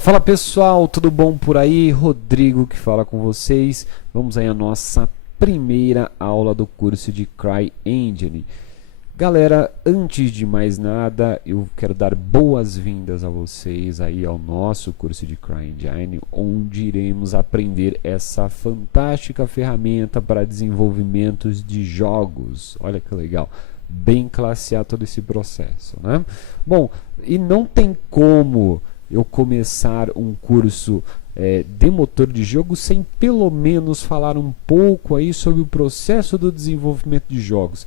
Fala pessoal, tudo bom por aí? Rodrigo que fala com vocês. Vamos aí à nossa primeira aula do curso de CryEngine. Galera, antes de mais nada, eu quero dar boas-vindas a vocês aí ao nosso curso de CryEngine, onde iremos aprender essa fantástica ferramenta para desenvolvimentos de jogos. Olha que legal! Bem classe A todo esse processo, né? Bom, e não tem como eu começar um curso de motor de jogo sem pelo menos falar um pouco aí sobre o processo do desenvolvimento de jogos.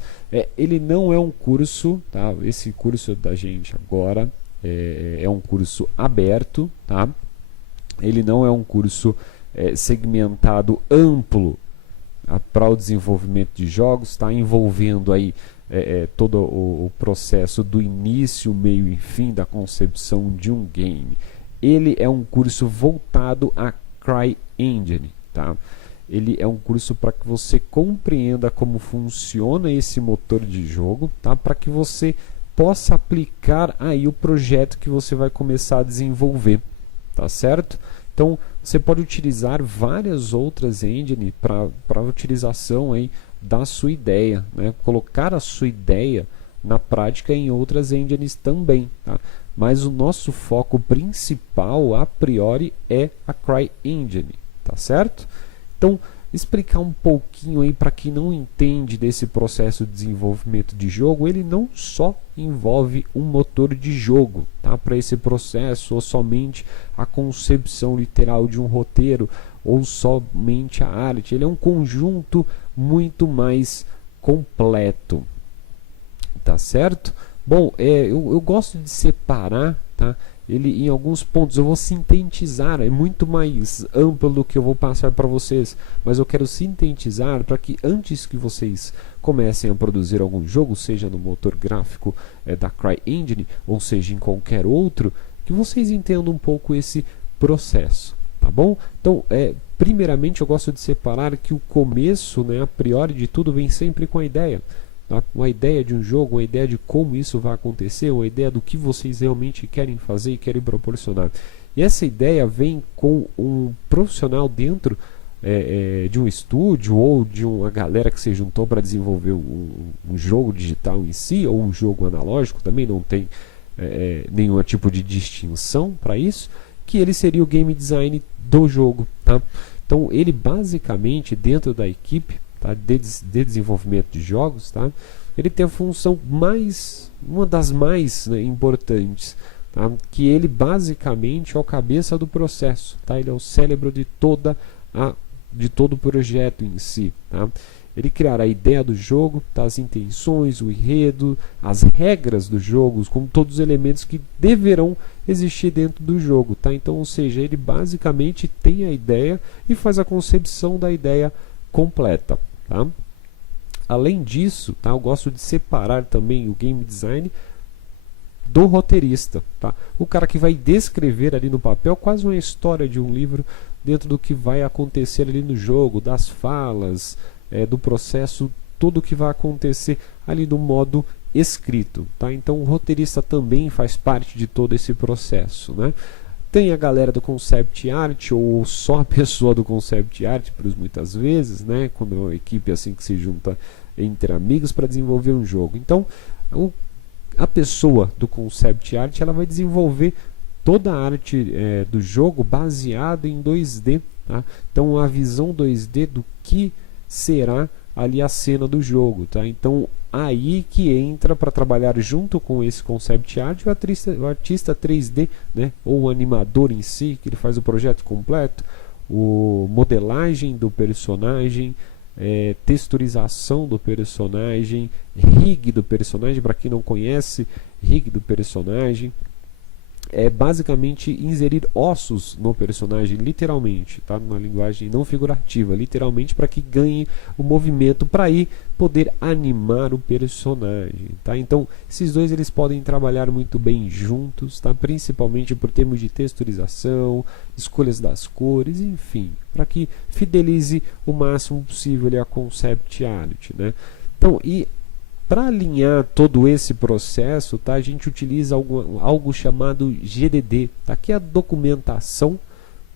Ele não é um curso, tá? Esse curso da gente agora é um curso aberto, tá? Ele não é um curso segmentado amplo para o desenvolvimento de jogos, está envolvendo aí todo o processo do início, meio e fim da concepção de um game. Ele é um curso voltado a CryEngine, tá? Ele é um curso para que você compreenda como funciona esse motor de jogo, tá? Para que você possa aplicar aí o projeto que você vai começar a desenvolver, tá certo? Então você pode utilizar várias outras engines para utilização aí da sua ideia, né? Colocar a sua ideia na prática em outras engines também, tá? Mas o nosso foco principal a priori é a CryEngine, tá certo? Então explicar um pouquinho aí para quem não entende desse processo de desenvolvimento de jogo. Ele não só envolve um motor de jogo, tá? Para esse processo, ou somente a concepção literal de um roteiro, ou somente a arte. Ele é um conjunto muito mais completo, tá certo? Bom, eu gosto de separar, tá? Ele em alguns pontos eu vou sintetizar, é muito mais amplo do que eu vou passar para vocês, mas eu quero sintetizar para que antes que vocês comecem a produzir algum jogo, seja no motor gráfico da CryEngine, ou seja em qualquer outro, que vocês entendam um pouco esse processo, tá bom? Então, primeiramente eu gosto de separar que o começo, né, a priori de tudo, vem sempre com a ideia. Uma ideia de um jogo, uma ideia de como isso vai acontecer, uma ideia do que vocês realmente querem fazer e querem proporcionar. E essa ideia vem com um profissional dentro de um estúdio, ou de uma galera que se juntou para desenvolver um jogo digital em si, ou um jogo analógico, também não tem nenhum tipo de distinção para isso, que ele seria o game design do jogo, tá? Então ele basicamente, dentro da equipe, tá, de desenvolvimento de jogos, tá, ele tem a função uma das mais, né, importantes, tá, que ele basicamente é o cabeça do processo, tá, ele é o cérebro de todo o projeto em si, tá. Ele criará a ideia do jogo, tá, as intenções, o enredo, as regras do jogo, como todos os elementos que deverão existir dentro do jogo, tá. Então, ou seja, ele basicamente tem a ideia e faz a concepção da ideia completa, tá? Além disso, tá, eu gosto de separar também o game design do roteirista, tá? O cara que vai descrever ali no papel quase uma história de um livro dentro do que vai acontecer ali no jogo, das falas, do processo, tudo o que vai acontecer ali no modo escrito, tá? Então o roteirista também faz parte de todo esse processo, né? Tem a galera do concept art, ou só a pessoa do concept art, muitas vezes, né? Quando é uma equipe assim que se junta entre amigos para desenvolver um jogo. Então, a pessoa do concept art, ela vai desenvolver toda a arte do jogo baseada em 2D, tá? Então, a visão 2D do que será ali a cena do jogo, tá? Então, aí que entra para trabalhar junto com esse concept art o artista 3D, né, ou o animador em si, que ele faz o projeto completo, o modelagem do personagem, texturização do personagem, rig do personagem. Para quem não conhece, rig do personagem é basicamente inserir ossos no personagem, literalmente, tá? Numa linguagem não figurativa, literalmente, para que ganhe o movimento, para aí poder animar o personagem, tá? Então, esses dois eles podem trabalhar muito bem juntos, tá? Principalmente por termos de texturização, escolhas das cores, enfim, para que fidelize o máximo possível a concept art, né? Então, e Para alinhar todo esse processo, tá, a gente utiliza algo chamado GDD, tá, que é a documentação,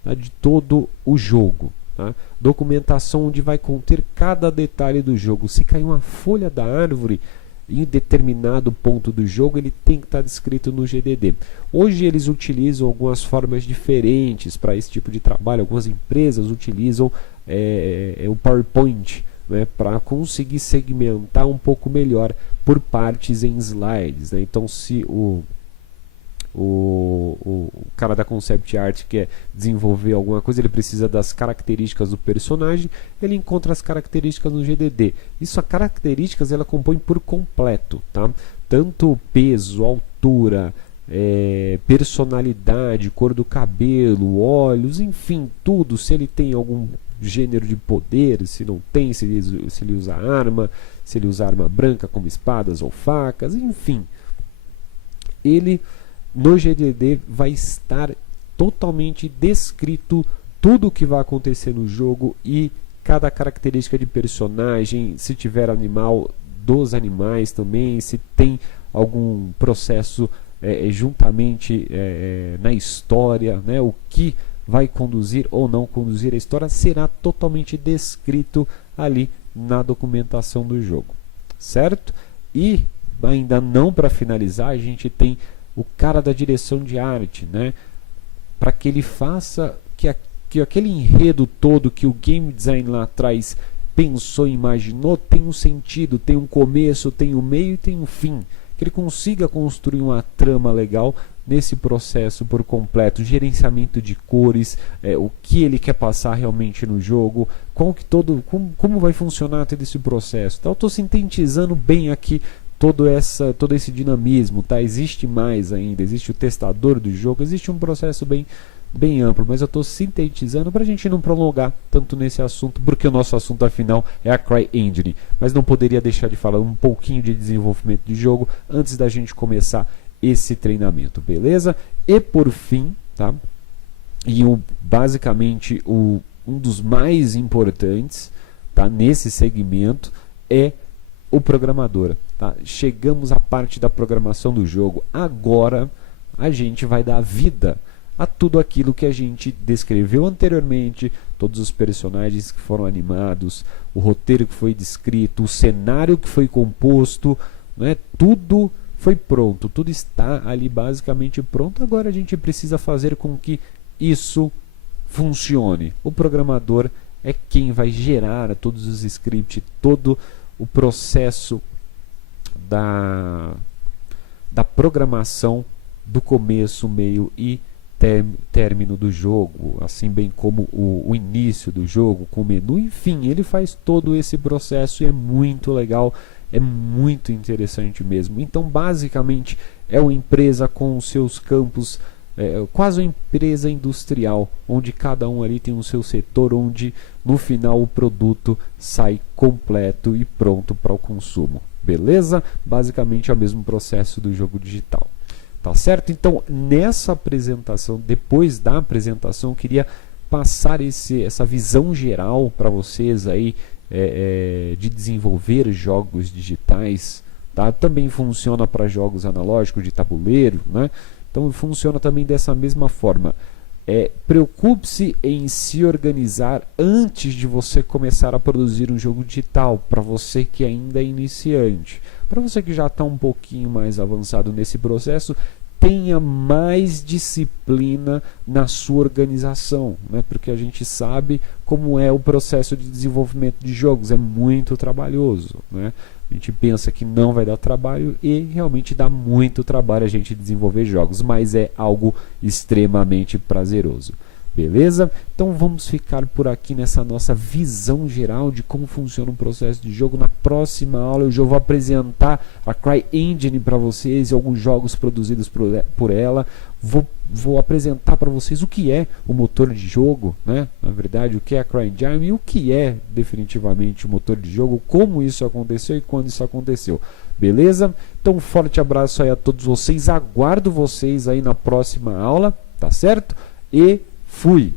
tá, de todo o jogo. Tá? Documentação onde vai conter cada detalhe do jogo. Se cair uma folha da árvore em determinado ponto do jogo, ele tem que estar descrito no GDD. Hoje eles utilizam algumas formas diferentes para esse tipo de trabalho. Algumas empresas utilizam o PowerPoint, né, para conseguir segmentar um pouco melhor por partes em slides, né? Então, se o cara da Concept Art quer desenvolver alguma coisa, ele precisa das características do personagem, ele encontra as características no GDD. Isso, as características, ela compõe por completo, tá? Tanto peso, altura, personalidade, cor do cabelo, olhos, enfim, tudo. Se ele tem algum gênero de poder, se não tem, se ele usa arma, se ele usa arma branca como espadas ou facas, enfim, ele no GDD vai estar totalmente descrito tudo o que vai acontecer no jogo e cada característica de personagem, se tiver animal, dos animais também, se tem algum processo juntamente na história, né, o que vai conduzir ou não conduzir a história, será totalmente descrito ali na documentação do jogo, certo? E ainda não para finalizar, a gente tem o cara da direção de arte, né, para que ele faça que aquele enredo todo que o game design lá atrás pensou e imaginou tem um sentido, tem um começo, tem um meio e tem um fim, que ele consiga construir uma trama legal nesse processo por completo, gerenciamento de cores, o que ele quer passar realmente no jogo, como vai funcionar todo esse processo. Então, eu estou sintetizando bem aqui todo esse dinamismo, tá? Existe mais ainda, existe o testador do jogo, existe um processo bem amplo, mas eu estou sintetizando para a gente não prolongar tanto nesse assunto, porque o nosso assunto afinal é a CryEngine, mas não poderia deixar de falar um pouquinho de desenvolvimento de jogo antes da gente começar esse treinamento, beleza? E por fim, tá? E basicamente um dos mais importantes, tá, nesse segmento é o programador, tá? Chegamos à parte da programação do jogo. Agora a gente vai dar vida a tudo aquilo que a gente descreveu anteriormente, todos os personagens que foram animados, o roteiro que foi descrito, o cenário que foi composto, né? Tudo foi pronto, tudo está ali basicamente pronto. Agora a gente precisa fazer com que isso funcione. O programador é quem vai gerar todos os scripts, todo o processo da programação do começo, meio e término do jogo, assim bem como o início do jogo com o menu, enfim, ele faz todo esse processo e é muito legal, é muito interessante mesmo. Então, basicamente, é uma empresa com os seus campos, quase uma empresa industrial, onde cada um ali tem o seu setor, onde no final o produto sai completo e pronto para o consumo. Beleza? Basicamente é o mesmo processo do jogo digital. Tá certo? Então, nessa apresentação, depois da apresentação, eu queria passar essa visão geral para vocês aí, de desenvolver jogos digitais, tá? Também funciona para jogos analógicos de tabuleiro, né? Então funciona também dessa mesma forma. Preocupe-se em se organizar antes de você começar a produzir um jogo digital, para você que ainda é iniciante. Para você que já está um pouquinho mais avançado nesse processo, tenha mais disciplina na sua organização, né? Porque a gente sabe como é o processo de desenvolvimento de jogos, é muito trabalhoso, né? A gente pensa que não vai dar trabalho e realmente dá muito trabalho a gente desenvolver jogos, mas é algo extremamente prazeroso. Beleza? Então vamos ficar por aqui nessa nossa visão geral de como funciona o processo de jogo. Na próxima aula eu já vou apresentar a CryEngine para vocês e alguns jogos produzidos por ela. Vou apresentar para vocês o que é o motor de jogo, né? Na verdade, o que é a CryEngine e o que é definitivamente o motor de jogo, como isso aconteceu e quando isso aconteceu. Beleza? Então um forte abraço aí a todos vocês. Aguardo vocês aí na próxima aula, tá certo? E fui!